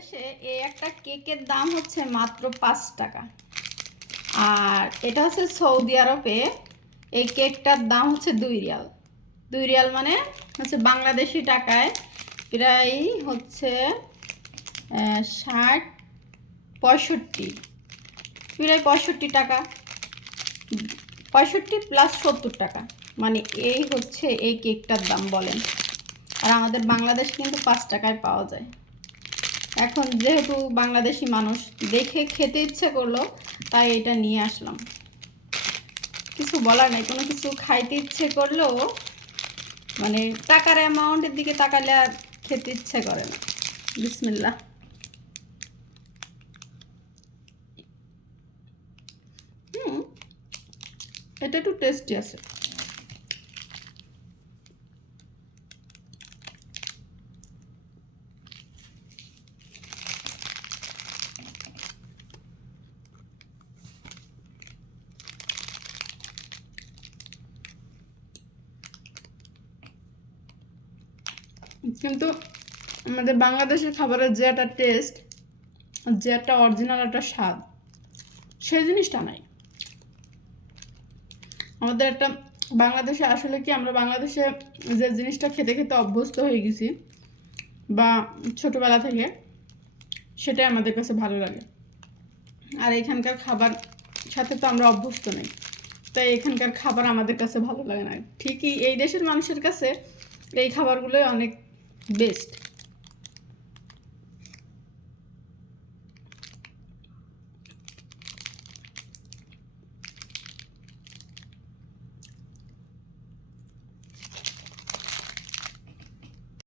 দেশে এই একটা কেকের দাম হচ্ছে মাত্র 5 টাকা। আর এটা হচ্ছে সৌদি আরবে এই কেকটার দাম হচ্ছে 2 রিয়াল। 2 রিয়াল মানে হচ্ছে বাংলাদেশি টাকায় প্রায় হচ্ছে 60 65, প্রায় 65 টাকা, 65 প্লাস 70 টাকা, মানে এই হচ্ছে এই কেকটার দাম বলেন। আর আমাদের বাংলাদেশ কিন্তু 5 টাকায় পাওয়া যায়। এখন যেহেতু বাংলাদেশি মানুষ দেখে খেতে ইচ্ছে করলো, তাই এটা নিয়ে আসলাম। কিছু বলার নাই, কোনো কিছু খাইতে ইচ্ছে করলেও মানে টাকার অ্যামাউন্টের দিকে তাকালে আর খেতে ইচ্ছে করে না। বিসমিল্লাহ। এটা একটু টেস্টি আছে। কিন্তু আমাদের বাংলাদেশের খাবারের যে একটা টেস্ট, যে একটা অরিজিনাল একটা স্বাদ, সেই জিনিসটা নাই আমাদের। একটা বাংলাদেশে আসলে কি আমরা বাংলাদেশে যে জিনিসটা খেতে খেতে অভ্যস্ত হয়ে গেছি বা ছোটবেলা থেকে, সেটাই আমাদের কাছে ভালো লাগে। আর এখানকার খাবার সাথে তো আমরা অভ্যস্ত নেই, তাই এখানকার খাবার আমাদের কাছে ভালো লাগে না। ঠিকই এই দেশের মানুষের কাছে এই খাবারগুলোই অনেক বেস্ট।